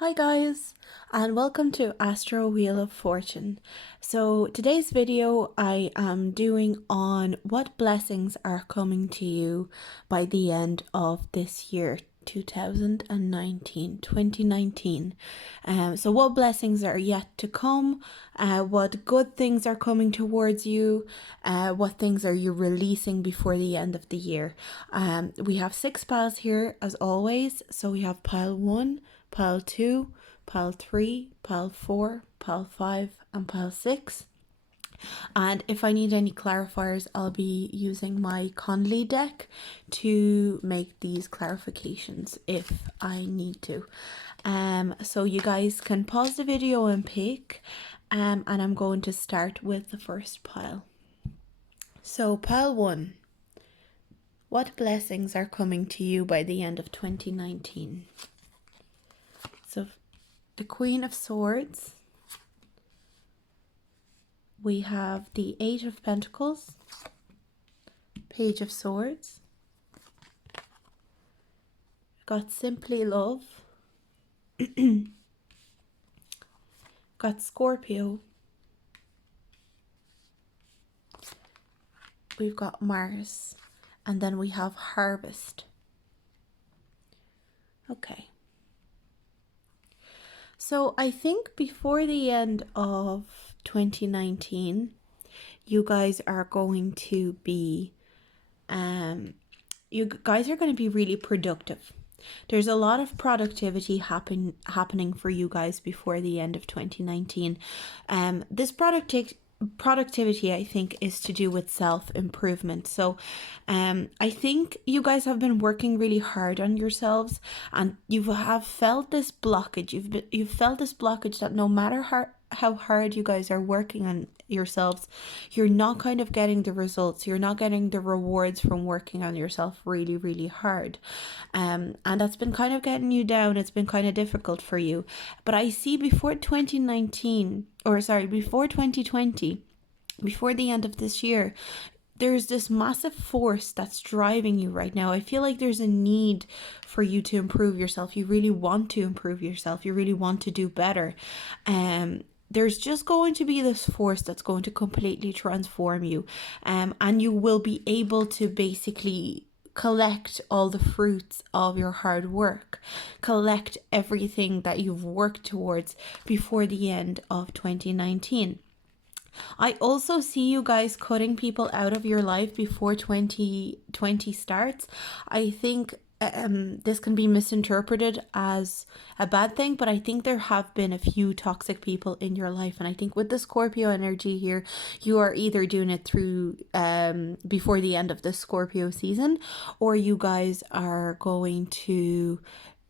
Hi guys, and welcome to Astro Wheel of Fortune. So today's video I am doing on what blessings are coming to you by the end of this year, 2019. So what blessings are yet to come, what good things are coming towards you, what things are you releasing before the end of the year. We have 6 piles here as always, so we have pile 1, pile 2, pile 3, pile 4, pile 5, and pile 6. And if I need any clarifiers, I'll be using my Conley deck to make these clarifications if I need to. So you guys can pause the video and pick, and I'm going to start with the first pile. So pile 1. What blessings are coming to you by the end of 2019? So the Queen of Swords, we have the 8 of Pentacles, Page of Swords, got Simply Love, got Scorpio, we've got Mars, and then we have Harvest. Okay. So I think before the end of 2019, you guys are going to be, really productive. There's a lot of productivity happening for you guys before the end of 2019. This productivity I think is to do with self-improvement. So I think you guys have been working really hard on yourselves, and you have felt this blockage. You've felt this blockage that no matter how hard you guys are working on yourselves, you're not kind of getting the results, you're not getting the rewards from working on yourself really hard, and that's been kind of getting you down. It's been kind of difficult for you. But I see before 2020, before the end of this year, there's this massive force that's driving you right now. I feel like there's a need for you to improve yourself. You really want to improve yourself. You really want to do better. There's just going to be this force that's going to completely transform you. And you will be able to basically collect all the fruits of your hard work. Collect everything that you've worked towards before the end of 2019. I also see you guys cutting people out of your life before 2020 starts. I think this can be misinterpreted as a bad thing, but I think there have been a few toxic people in your life, and I think with the Scorpio energy here, you are either doing it through before the end of the Scorpio season, or you guys are going to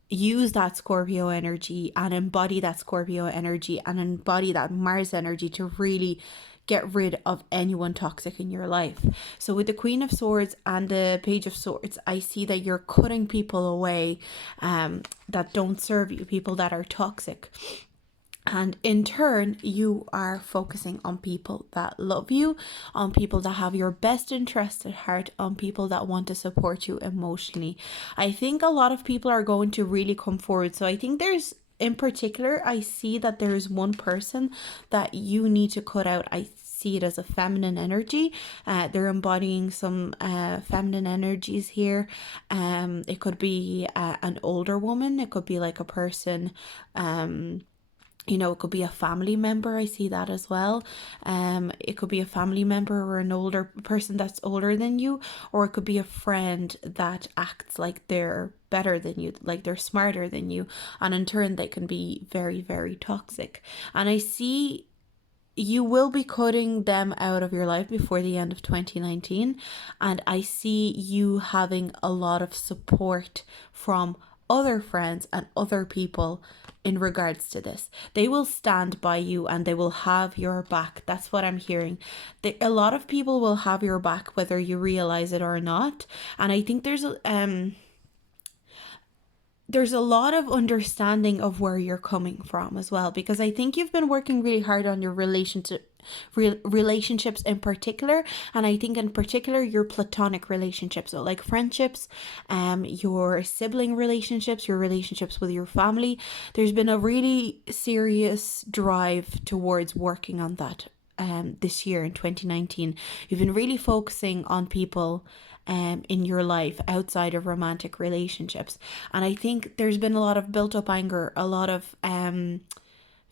use that Scorpio energy and embody that Scorpio energy and embody that Mars energy to really get rid of anyone toxic in your life. So with the Queen of Swords and the Page of Swords, I see that you're cutting people away that don't serve you, people that are toxic. And in turn, you are focusing on people that love you, on people that have your best interest at heart, on people that want to support you emotionally. I think a lot of people are going to really come forward. So I think in particular, I see that there is one person that you need to cut out. I see it as a feminine energy. They're embodying some feminine energies here. It could be an older woman. It could be like a person, it could be a family member. I see that as well. It could be a family member or an older person that's older than you, or it could be a friend that acts like they're better than you, like they're smarter than you, and in turn they can be very toxic. And I see you will be cutting them out of your life before the end of 2019, and I see you having a lot of support from other friends and other people in regards to this. They will stand by you and they will have your back. That's what I'm hearing. A lot of people will have your back whether you realize it or not. And I think there's there's a lot of understanding of where you're coming from as well, because I think you've been working really hard on your relationships in particular, and I think in particular your platonic relationships, so like friendships, your sibling relationships, your relationships with your family. There's been a really serious drive towards working on that this year in 2019. You've been really focusing on people in your life outside of romantic relationships. And I think there's been a lot of built up anger, a lot of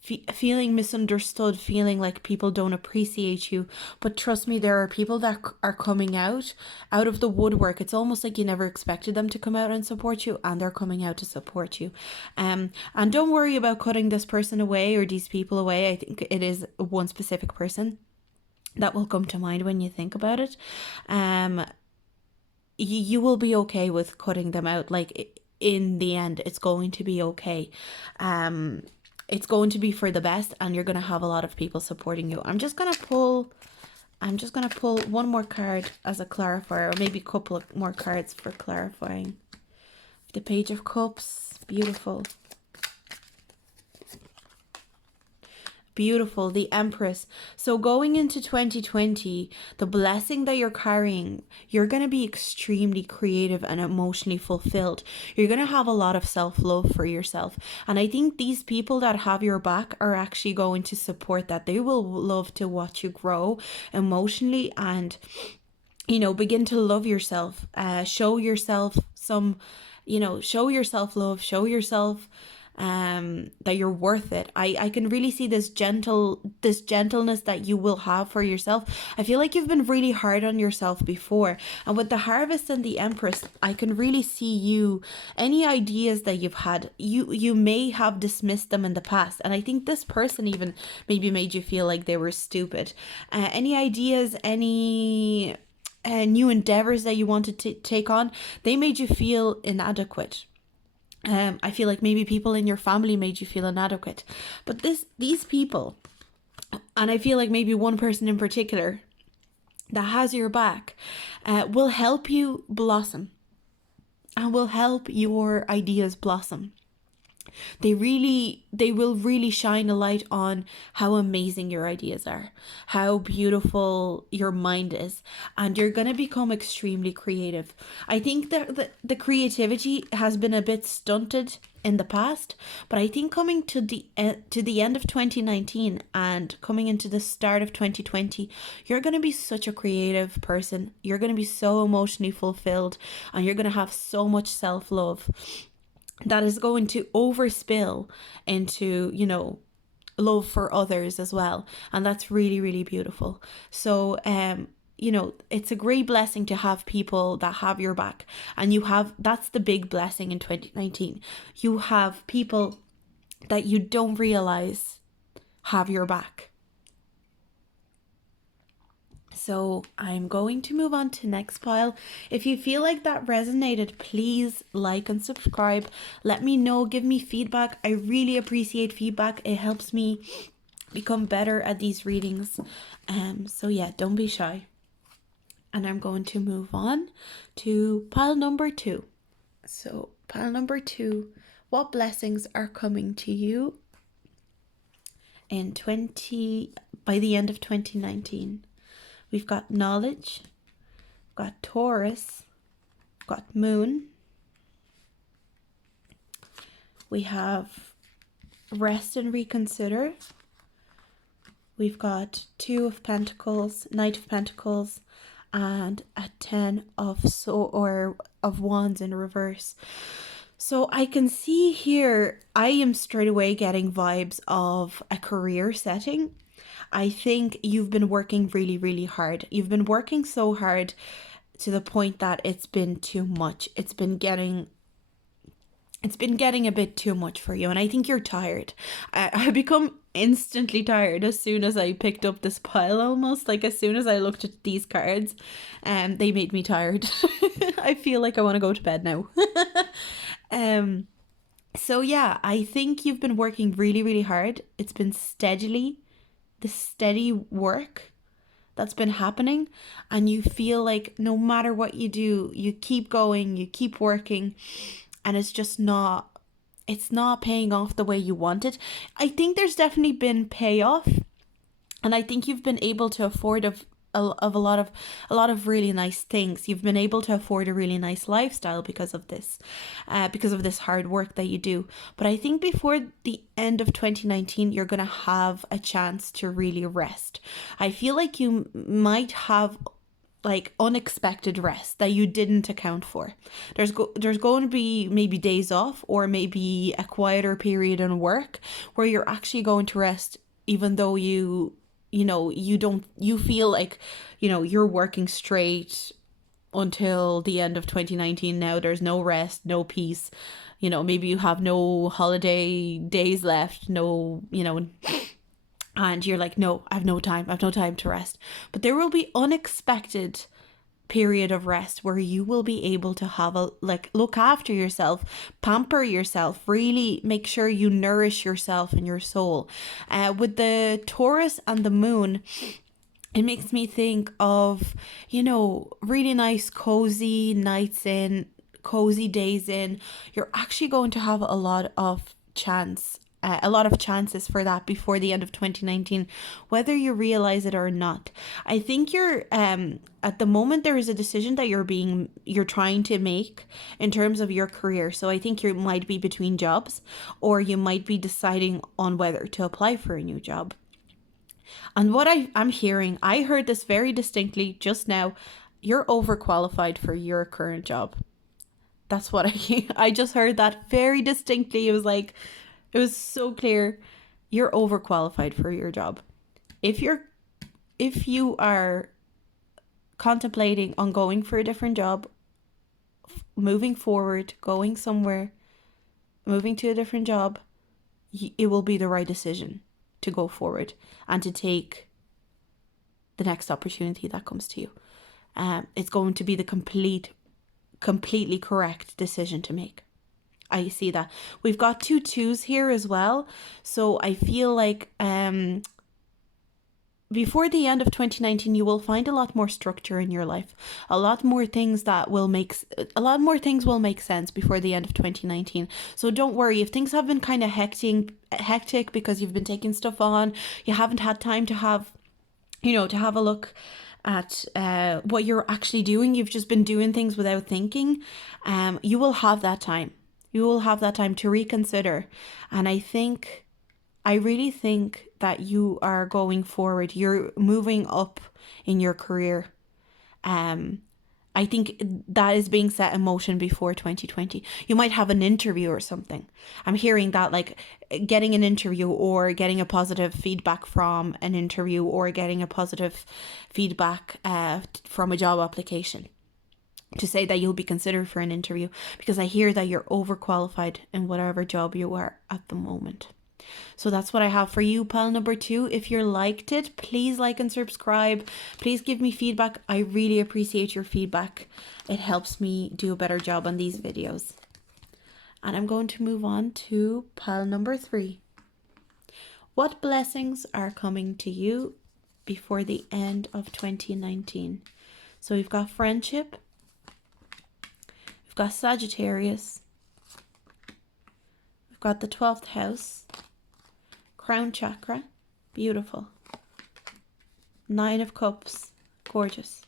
feeling misunderstood, feeling like people don't appreciate you. But trust me, there are people that are coming out of the woodwork. It's almost like you never expected them to come out and support you, and they're coming out to support you. And don't worry about cutting this person away or these people away. I think it is one specific person that will come to mind when you think about it. You will be okay with cutting them out. Like, in the end, it's going to be okay. It's going to be for the best, and you're going to have a lot of people supporting you. I'm just going to pull one more card as a clarifier, or maybe a couple of more cards for clarifying. The Page of Cups, beautiful. Beautiful. The Empress. So going into 2020, the blessing that you're carrying, you're going to be extremely creative and emotionally fulfilled. You're going to have a lot of self-love for yourself. And I think these people that have your back are actually going to support that. They will love to watch you grow emotionally and, begin to love yourself. Show yourself some, show yourself love, show yourself that you're worth it. I can really see this gentleness that you will have for yourself. I feel like you've been really hard on yourself before, and with the Harvest and the Empress, I can really see you, any ideas that you've had, you may have dismissed them in the past, and I think this person even maybe made you feel like they were stupid. Any ideas, any new endeavors that you wanted to take on, they made you feel inadequate. I feel like maybe people in your family made you feel inadequate. But these people, and I feel like maybe one person in particular that has your back, will help you blossom and will help your ideas blossom. They will really shine a light on how amazing your ideas are, how beautiful your mind is, and you're going to become extremely creative. I think that the creativity has been a bit stunted in the past, but I think coming to the end of 2019 and coming into the start of 2020, you're going to be such a creative person. You're going to be so emotionally fulfilled, and you're going to have so much self-love that is going to overspill into, love for others as well. And that's really, really beautiful. So, it's a great blessing to have people that have your back. And that's the big blessing in 2019. You have people that you don't realize have your back. So I'm going to move on to next pile. If you feel like that resonated, please like and subscribe. Let me know, give me feedback. I really appreciate feedback. It helps me become better at these readings. So yeah, don't be shy. And I'm going to move on to pile number 2. So pile number 2, what blessings are coming to you by the end of 2019? We've got Knowledge, we've got Taurus, we've got Moon. We have Rest and Reconsider. We've got 2 of Pentacles, Knight of Pentacles, and a 10 of Wands in reverse. So I can see here, I am straight away getting vibes of a career setting. I think you've been working really, really hard. You've been working so hard to the point that it's been too much. It's been getting a bit too much for you, and I think you're tired. I become instantly tired as soon as I picked up this pile, almost like as soon as I looked at these cards, they made me tired. I feel like I want to go to bed now. So yeah, I think you've been working really, really hard. It's been the steady work that's been happening, and you feel like no matter what you do, you keep going, you keep working, and it's not paying off the way you want it. I think there's definitely been payoff, and I think you've been able to afford a lot of really nice things. You've been able to afford a really nice lifestyle because of this hard work that you do. But I think before the end of 2019, you're going to have a chance to really rest. I feel like you might have like unexpected rest that you didn't account for. There's going to be maybe days off, or maybe a quieter period in work where you're actually going to rest, even though you feel like, you're working straight until the end of 2019. Now there's no rest, no peace. Maybe you have no holiday days left, and you're like, no, I have no time to rest. But there will be unexpected period of rest where you will be able to have look after yourself, pamper yourself, really make sure you nourish yourself and your soul. With the Taurus and the moon, it makes me think of, really nice cozy nights in, cozy days in. You're actually going to have a lot of chances for that before the end of 2019, whether you realize it or not. I think you're at the moment there is a decision that you're trying to make in terms of your career. So I think you might be between jobs, or you might be deciding on whether to apply for a new job. And what I'm hearing, I heard this very distinctly just now, you're overqualified for your current job. That's what I just heard that very distinctly. It was so clear. You're overqualified for your job. If you are contemplating on going for a different job, moving forward, going somewhere, moving to a different job, it will be the right decision to go forward and to take the next opportunity that comes to you. It's going to be the completely correct decision to make. I see that. We've got 2 2s here as well. So I feel like before the end of 2019, you will find a lot more structure in your life. A lot more things will make sense before the end of 2019. So don't worry if things have been kind of hectic because you've been taking stuff on. You haven't had time to have a look at what you're actually doing. You've just been doing things without thinking. You will have that time. You will have that time to reconsider. And I really think that you are going forward. You're moving up in your career. I think that is being set in motion before 2020. You might have an interview or something. I'm hearing that, like getting an interview, or getting a positive feedback from an interview, or getting a positive feedback from a job application, to say that you'll be considered for an interview, because I hear that you're overqualified in whatever job you are at the moment. So that's what I have for you, pile number 2. If you liked it, please like and subscribe. Please give me feedback. I really appreciate your feedback. It helps me do a better job on these videos. And I'm going to move on to pile number 3. What blessings are coming to you before the end of 2019? So we've got friendship. We've got Sagittarius. We've got the 12th house. Crown chakra, beautiful. 9 of Cups, gorgeous.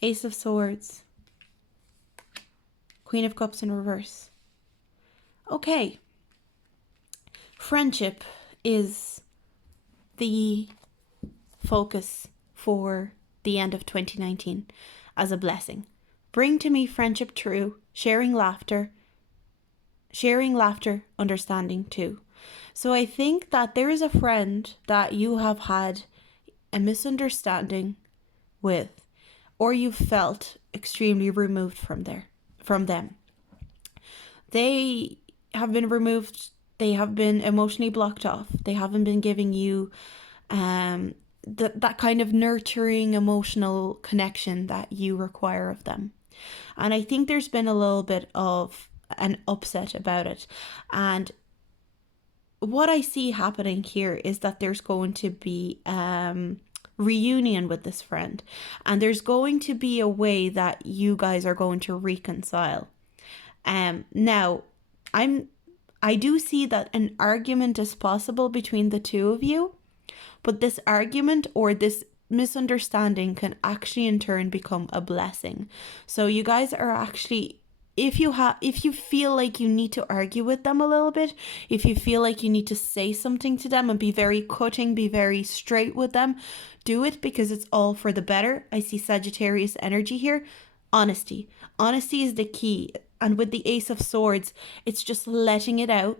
Ace of Swords. Queen of Cups in reverse. Okay. Friendship is the focus for the end of 2019 as a blessing. Bring to me friendship true, sharing laughter, understanding too. So I think that there is a friend that you have had a misunderstanding with, or you felt extremely removed from them. They have been removed. They have been emotionally blocked off. They haven't been giving you that kind of nurturing emotional connection that you require of them. And I think there's been a little bit of an upset about it. And what I see happening here is that there's going to be reunion with this friend, and there's going to be a way that you guys are going to reconcile. Now, I do see that an argument is possible between the two of you, but this argument or this misunderstanding can actually in turn become a blessing. So you guys are actually, if you feel like you need to argue with them a little bit, if you feel like you need to say something to them and be very cutting, be very straight with them, do it, because it's all for the better. I see Sagittarius energy here. Honesty is the key, and with the Ace of Swords, it's just letting it out,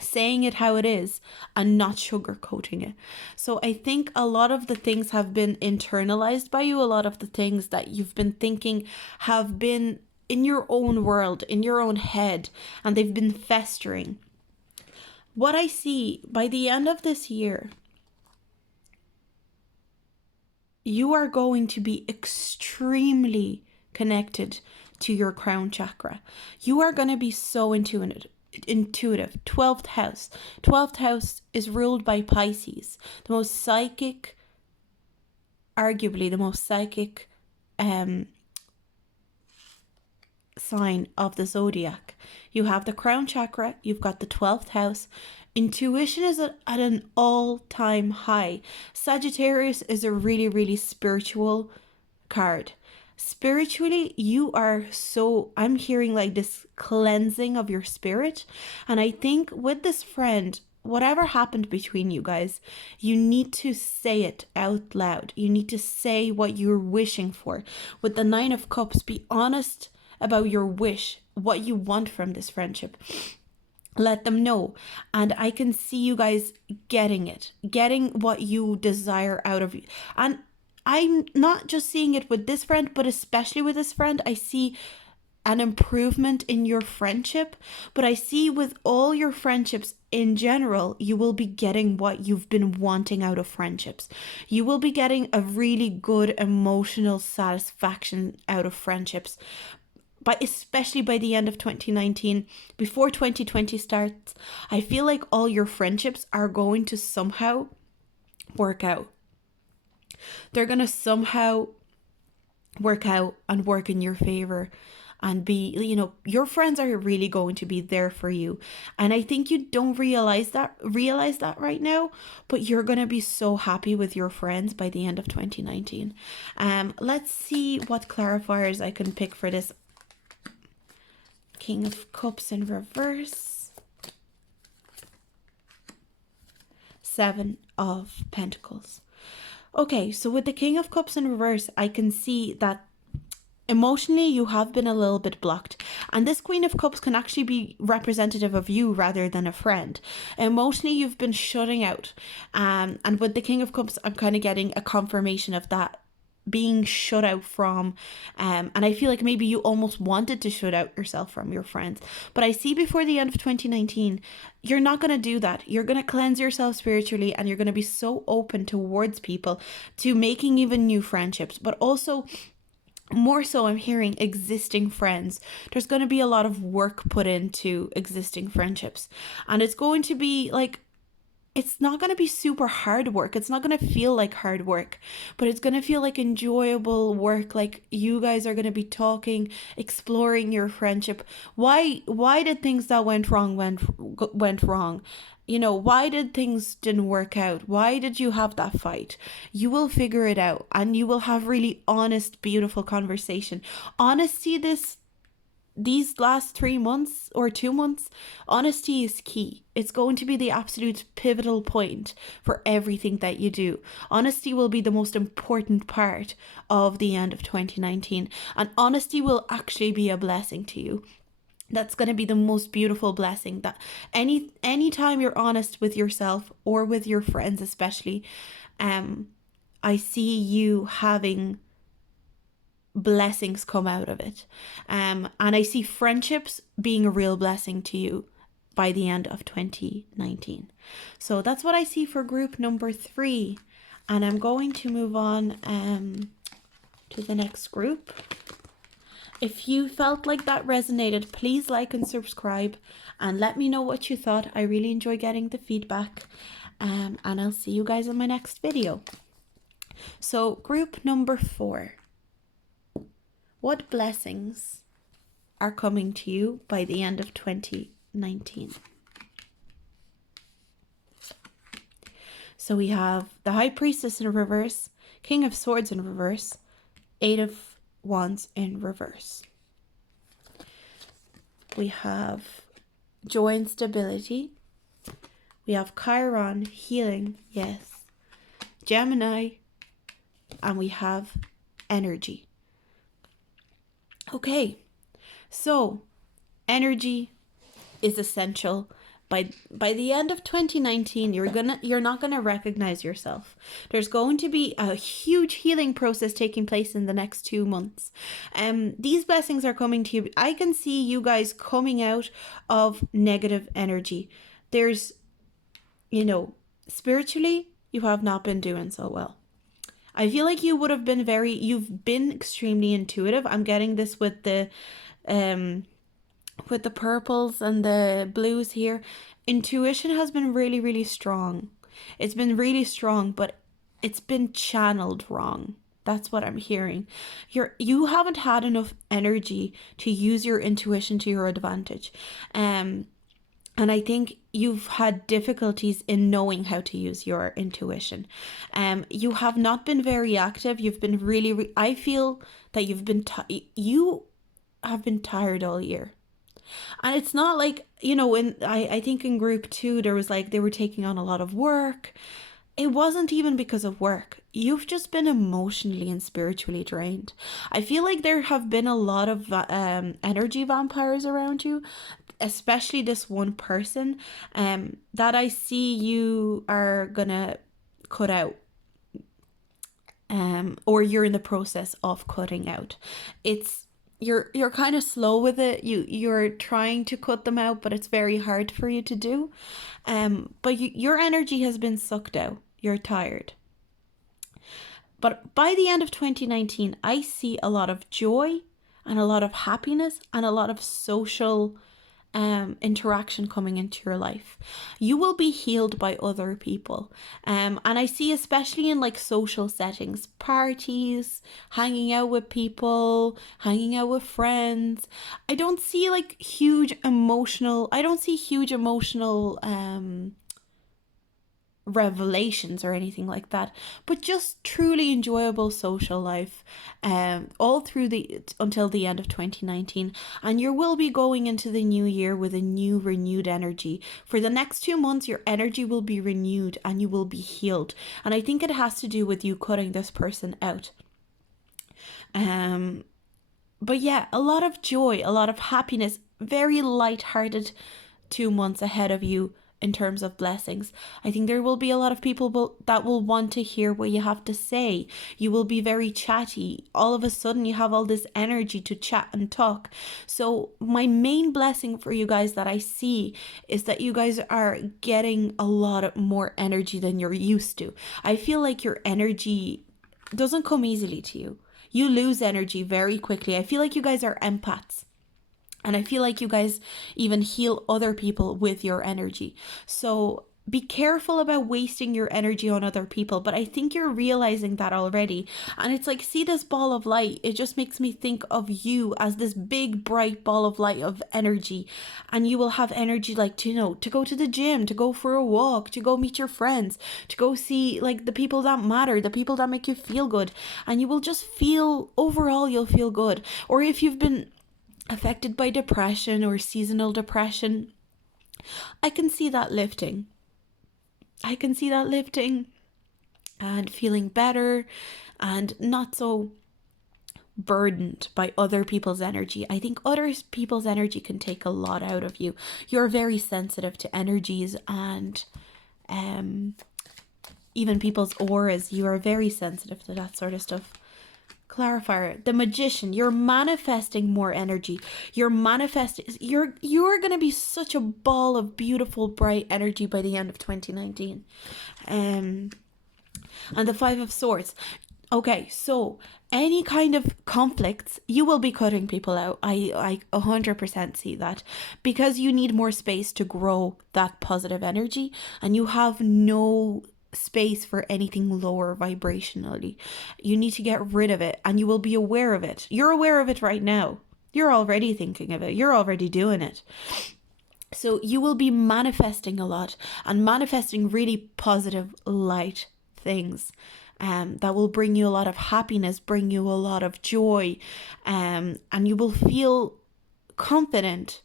saying it how it is, and not sugarcoating it. So I think a lot of the things have been internalized by you. A lot of the things that you've been thinking have been in your own world, in your own head, and they've been festering. What I see by the end of this year, you are going to be extremely connected to your crown chakra. You are going to be so intuitive. 12th house. 12th house is ruled by Pisces, the most psychic, arguably the most psychic sign of the zodiac. You have the crown chakra, you've got the 12th house. Intuition is at an all-time high. Sagittarius is a really, really spiritual card. Spiritually, you are so, I'm hearing like this cleansing of your spirit. And I think with this friend, whatever happened between you guys, you need to say it out loud. You need to say what you're wishing for. With the 9 of Cups, be honest about your wish, what you want from this friendship. Let them know. And I can see you guys getting what you desire out of you. And I'm not just seeing it with this friend, but especially with this friend, I see an improvement in your friendship. But I see with all your friendships in general, you will be getting what you've been wanting out of friendships. You will be getting a really good emotional satisfaction out of friendships. But especially by the end of 2019, before 2020 starts, I feel like all your friendships are going to somehow work out. They're going to somehow work out and work in your favor and be, your friends are really going to be there for you. And I think you don't realize that right now, but you're going to be so happy with your friends by the end of 2019. Let's see what clarifiers I can pick for this King of Cups in reverse. 7 of Pentacles. Okay, so with the King of Cups in reverse, I can see that emotionally you have been a little bit blocked. And this Queen of Cups can actually be representative of you rather than a friend. Emotionally, you've been shutting out. And with the King of Cups, I'm kind of getting a confirmation of that, being shut out from, and I feel like maybe you almost wanted to shut out yourself from your friends. But I see before the end of 2019, you're not going to do that. You're going to cleanse yourself spiritually, and you're going to be so open towards people, to making even new friendships, but also more so I'm hearing existing friends. There's going to be a lot of work put into existing friendships, and it's going to be like, it's not going to be super hard work. It's not going to feel like hard work, but it's going to feel like enjoyable work. Like you guys are going to be talking, exploring your friendship. Why did things that went wrong went wrong? Why did things didn't work out? Why did you have that fight? You will figure it out, and you will have really honest, beautiful conversation. Honesty, these last 3 months or 2 months, honesty is key. It's going to be the absolute pivotal point for everything that you do. Honesty will be the most important part of the end of 2019, and honesty will actually be a blessing to you. That's going to be the most beautiful blessing. That any time you're honest with yourself or with your friends especially, I see you having blessings come out of it. And I see friendships being a real blessing to you by the end of 2019. So that's what I see for group number 3. And I'm going to move on to the next group. If you felt like that resonated, please like and subscribe and let me know what you thought. I really enjoy getting the feedback. And I'll see you guys in my next video. So group number 4. What blessings are coming to you by the end of 2019. So we have the High Priestess in reverse, King of Swords in reverse, Eight of Wands in reverse. We have Joy and Stability. We have Chiron, Healing, yes. Gemini, and we have Energy. Okay, so energy is essential. By the end of 2019, you're not gonna recognize yourself. There's going to be a huge healing process taking place in the next 2 months. These blessings are coming to you. I can see you guys coming out of negative energy. There's, spiritually, you have not been doing so well. I feel like you've been extremely intuitive. I'm getting this with the purples and the blues here. Intuition has been really, really strong. It's been really strong, but it's been channeled wrong. That's what I'm hearing. You haven't had enough energy to use your intuition to your advantage. And I think you've had difficulties in knowing how to use your intuition. You have not been very active. You've been really, I feel that you have been tired all year. And it's not like, I think in group 2, there was like, they were taking on a lot of work. It wasn't even because of work. You've just been emotionally and spiritually drained. I feel like there have been a lot of energy vampires around you, especially this one person that I see you are gonna cut out, or you're in the process of cutting out. You're kind of slow with it. You're trying to cut them out, but it's very hard for you to do. But your energy has been sucked out. You're tired. But by the end of 2019, I see a lot of joy and a lot of happiness and a lot of social interaction coming into your life. You will be healed by other people. And I see, especially in like social settings, parties, hanging out with people, hanging out with friends. I don't see huge emotional revelations or anything like that, but just truly enjoyable social life all through until the end of 2019. And you will be going into the new year with a new renewed energy. For the next 2 months, your energy will be renewed and you will be healed. And I think it has to do with you cutting this person out. But yeah, a lot of joy, a lot of happiness, very light-hearted 2 months ahead of you in terms of blessings. I think there will be a lot of people that will want to hear what you have to say. You will be very chatty. All of a sudden you have all this energy to chat and talk. So my main blessing for you guys that I see is that you guys are getting a lot more energy than you're used to. I feel like your energy doesn't come easily to you. You lose energy very quickly. I feel like you guys are empaths. And I feel like you guys even heal other people with your energy. So be careful about wasting your energy on other people. But I think you're realizing that already. And it's like, see this ball of light. It just makes me think of you as this big, bright ball of light of energy. And you will have energy to go to the gym, to go for a walk, to go meet your friends, to go see the people that matter, the people that make you feel good. And you will just overall, you'll feel good. Or if you've been affected by depression or seasonal depression, I can see that lifting. And feeling better and not so burdened by other people's energy. I think other people's energy can take a lot out of you. You're very sensitive to energies and even people's auras. You are very sensitive to that sort of stuff. Clarifier, the Magician, you're manifesting more energy. You're going to be such a ball of beautiful, bright energy by the end of 2019. And the Five of Swords. Okay, so any kind of conflicts, you will be cutting people out. I 100% see that, because you need more space to grow that positive energy, and you have no space for anything lower vibrationally. You need to get rid of it, and you will be aware of it. You're aware of it right now. You're already thinking of it. You're already doing it. So you will be manifesting a lot, and manifesting really positive, light things. That will bring you a lot of happiness, bring you a lot of joy, and you will feel confident.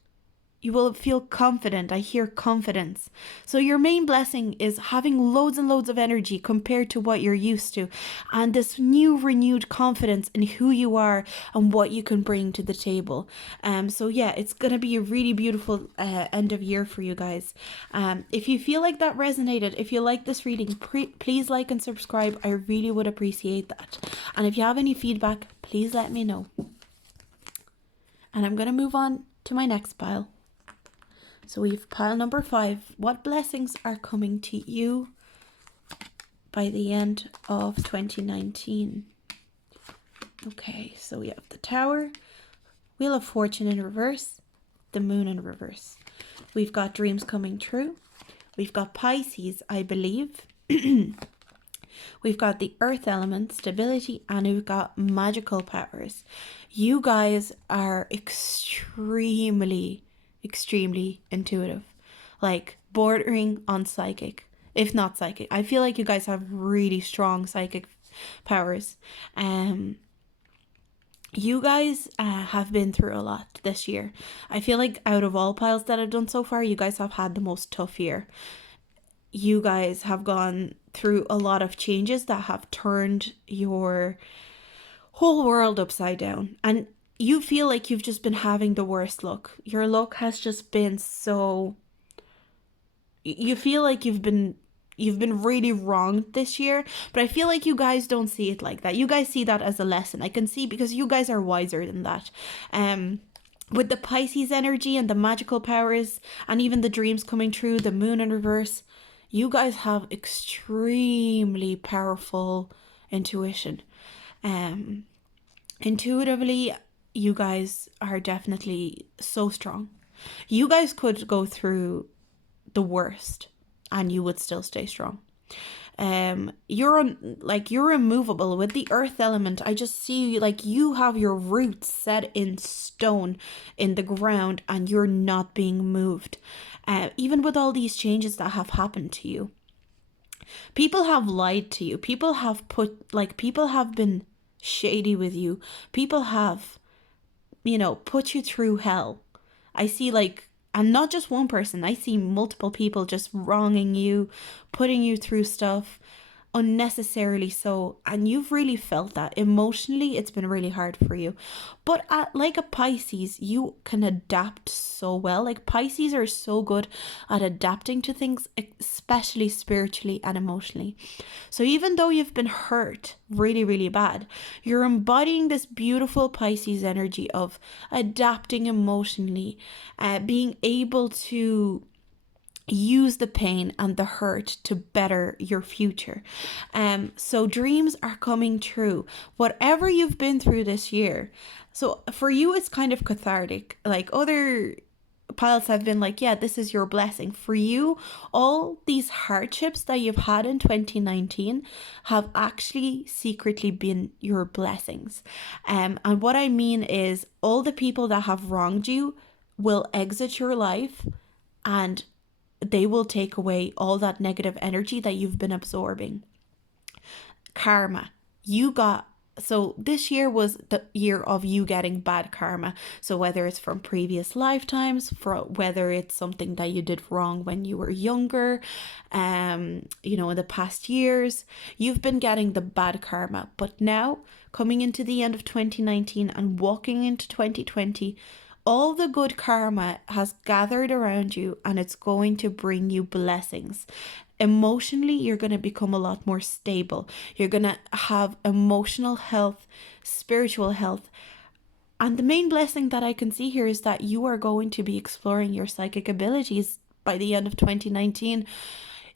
You will feel confident. I hear confidence. So your main blessing is having loads and loads of energy compared to what you're used to, and this new renewed confidence in who you are and what you can bring to the table. So yeah, it's gonna be a really beautiful end of year for you guys. If you feel like that resonated, if you like this reading, please like and subscribe. I really would appreciate that. And if you have any feedback, please let me know. And I'm gonna move on to my next pile. So we've pile number 5. What blessings are coming to you by the end of 2019? Okay, so we have the Tower, Wheel of Fortune in reverse, the Moon in reverse. We've got dreams coming true. We've got Pisces, I believe. We've got the earth element, stability, and we've got magical powers. You guys are extremely intuitive, like bordering on psychic, if not psychic. I feel like you guys have really strong psychic powers. You guys have been through a lot this year. I feel like out of all piles that I've done so far, you guys have had the most tough year. You guys have gone through a lot of changes that have turned your whole world upside down, and you feel like you've just been having the worst luck. Your luck has just been so... You feel like you've been really wrong this year, but I feel like you guys don't see it like that. You guys see that as a lesson. I can see, because you guys are wiser than that. With the Pisces energy and the magical powers, and even the dreams coming true, the moon in reverse, you guys have extremely powerful intuition. Intuitively, you guys are definitely so strong. You guys could go through the worst and you would still stay strong. You're immovable with the earth element. I just see like you have your roots set in stone in the ground, and you're not being moved. Even with all these changes that have happened to you, people have lied to you. People have been shady with you. People have, put you through hell. I see and not just one person, I see multiple people just wronging you, putting you through stuff unnecessarily so, and you've really felt that emotionally. It's been really hard for you, but like a Pisces, you can adapt so well. Like Pisces are so good at adapting to things, especially spiritually and emotionally. So even though you've been hurt really, really bad, you're embodying this beautiful Pisces energy of adapting emotionally, being able to use the pain and the hurt to better your future. So dreams are coming true, whatever you've been through this year. So for you, it's kind of cathartic. Like other piles have been like, yeah, this is your blessing. For you, all these hardships that you've had in 2019 have actually secretly been your blessings. And what I mean is, all the people that have wronged you will exit your life, and they will take away all that negative energy that you've been absorbing. Karma. So this year was the year of you getting bad karma. So whether it's from previous lifetimes, whether it's something that you did wrong when you were younger, in the past years, you've been getting the bad karma. But now, coming into the end of 2019 and walking into 2020, all the good karma has gathered around you, and it's going to bring you blessings. Emotionally, you're going to become a lot more stable. You're going to have emotional health, spiritual health. And the main blessing that I can see here is that you are going to be exploring your psychic abilities by the end of 2019,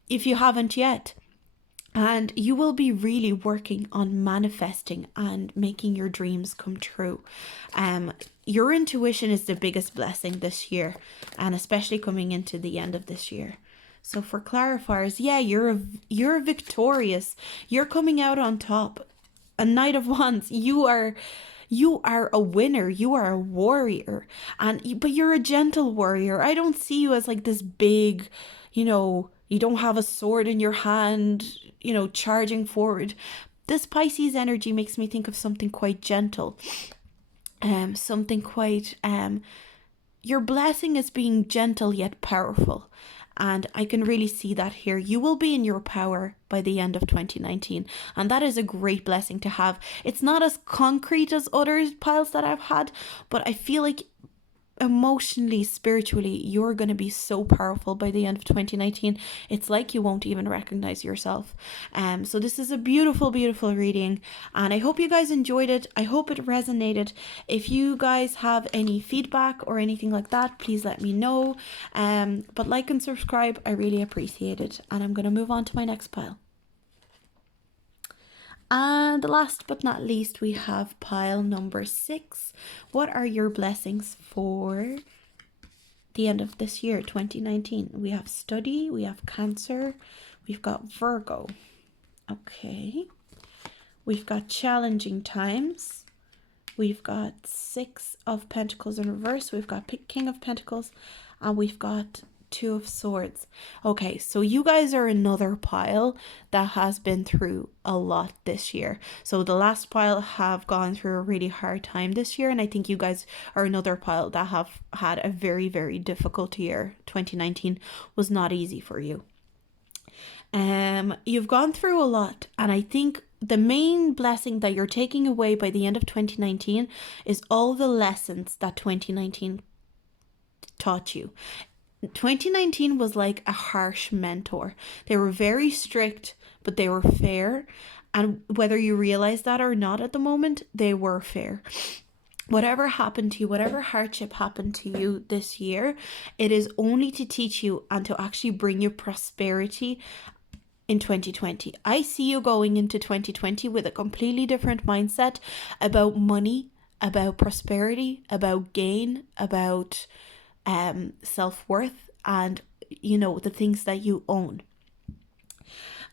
if you haven't yet. And you will be really working on manifesting and making your dreams come true. Your intuition is the biggest blessing this year, and especially coming into the end of this year. So for clarifiers, yeah, you're victorious. You're coming out on top. A Knight of Wands. You are a winner. You are a warrior. But you're a gentle warrior. I don't see you as like this big, you don't have a sword in your hand, charging forward. This Pisces energy makes me think of something quite gentle. Something quite your blessing is being gentle yet powerful. And I can really see that here. You will be in your power by the end of 2019. And that is a great blessing to have. It's not as concrete as other piles that I've had, but I feel like emotionally, spiritually, you're going to be so powerful by the end of 2019. It's like you won't even recognize yourself. So this is a beautiful, beautiful reading, and I hope you guys enjoyed it. I hope it resonated. If you guys have any feedback or anything like that, please let me know. But like and subscribe, I really appreciate it. And I'm going to move on to my next pile. And last but not least, we have pile number 6. What are your blessings for the end of this year, 2019? We have study, we have Cancer, we've got Virgo. Okay. We've got challenging times. We've got 6 of Pentacles in reverse. We've got King of Pentacles. And we've got 2 of Swords. Okay, so you guys are another pile that has been through a lot this year. So the last pile have gone through a really hard time this year, and I think you guys are another pile that have had a very, very difficult year. 2019 was not easy for you. You've gone through a lot, and I think the main blessing that you're taking away by the end of 2019 is all the lessons that 2019 taught you. 2019 was like a harsh mentor. They were very strict, but they were fair. And whether you realize that or not at the moment, they were fair. Whatever happened to you, whatever hardship happened to you this year, it is only to teach you and to actually bring you prosperity in 2020. I see you going into 2020 with a completely different mindset about money, about prosperity, about gain, about self-worth, and the things that you own.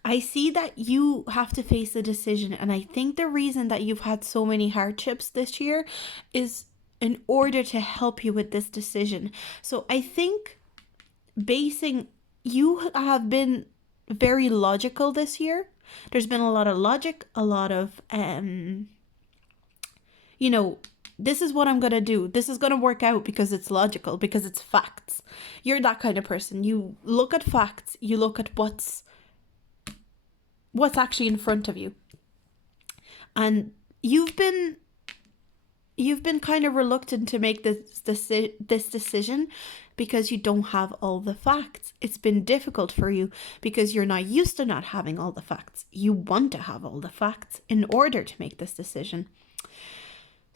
I see that you have to face a decision, and I think the reason that you've had so many hardships this year is in order to help you with this decision. So I think you have been very logical this year. There's been a lot of logic, a lot of this is what I'm going to do. This is going to work out because it's logical, because it's facts. You're that kind of person. You look at facts. You look at what's actually in front of you. And you've been kind of reluctant to make this decision because you don't have all the facts. It's been difficult for you because you're not used to not having all the facts. You want to have all the facts in order to make this decision.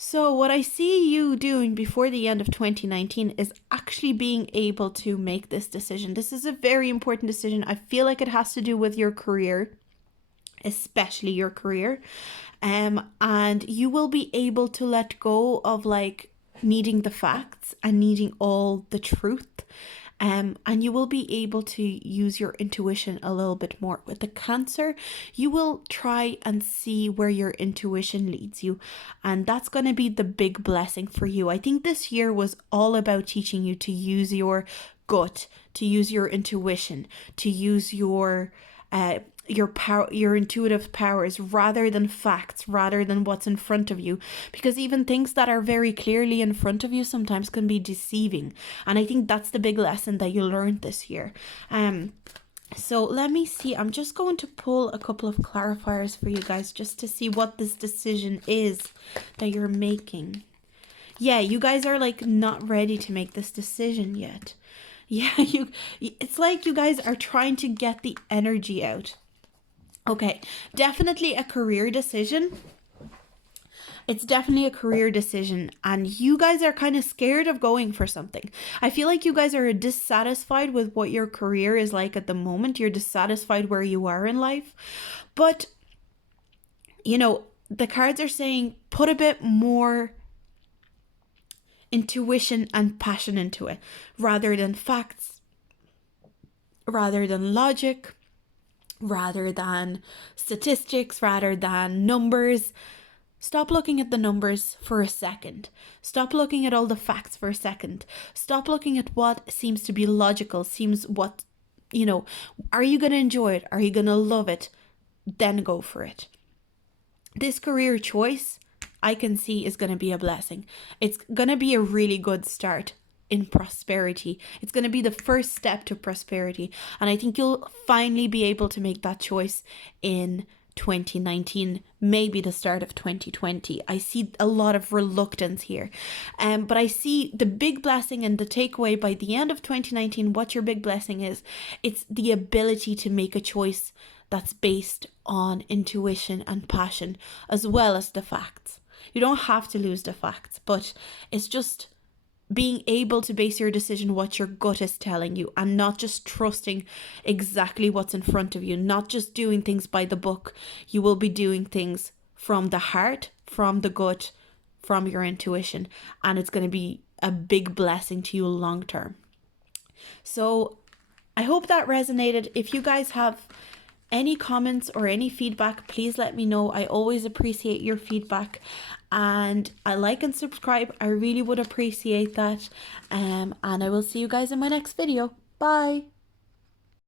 So what I see you doing before the end of 2019 is actually being able to make this decision. This is a very important decision. I feel like it has to do with your career, especially your career. And you will be able to let go of like needing the facts and needing all the truth. And you will be able to use your intuition a little bit more. With the Cancer, you will try and see where your intuition leads you. And that's going to be the big blessing for you. I think this year was all about teaching you to use your gut, to use your intuition, to use your power, your intuitive powers, rather than facts, rather than what's in front of you, because even things that are very clearly in front of you sometimes can be deceiving. And I think that's the big lesson that you learned this year. So let me see, I'm just going to pull a couple of clarifiers for you guys just to see what this decision is that you're making. Yeah, you guys are like not ready to make this decision yet. Yeah, it's like you guys are trying to get the energy out. Okay, definitely a career decision. It's definitely a career decision, and you guys are kind of scared of going for something. I feel like you guys are dissatisfied with what your career is like at the moment. You're dissatisfied where you are in life. But, the cards are saying put a bit more intuition and passion into it, rather than facts, rather than logic, rather than statistics, rather than numbers. Stop looking at the numbers for a second. Stop looking at all the facts for a second. Stop looking at what seems to be logical, seems what, are you going to enjoy it? Are you going to love it? Then go for it. This career choice, I can see, is going to be a blessing. It's going to be a really good start in prosperity. It's going to be the first step to prosperity. And I think you'll finally be able to make that choice in 2019, maybe the start of 2020. I see a lot of reluctance here. But I see the big blessing and the takeaway by the end of 2019, what your big blessing is. It's the ability to make a choice that's based on intuition and passion, as well as the facts. You don't have to lose the facts, but it's just being able to base your decision what your gut is telling you, and not just trusting exactly what's in front of you, not just doing things by the book. You will be doing things from the heart, from the gut, from your intuition, and it's going to be a big blessing to you long term. So I hope that resonated. If you guys have any comments or any feedback, please let me know. I always appreciate your feedback, and I like and subscribe. I really would appreciate that. And I will see you guys in my next video. Bye.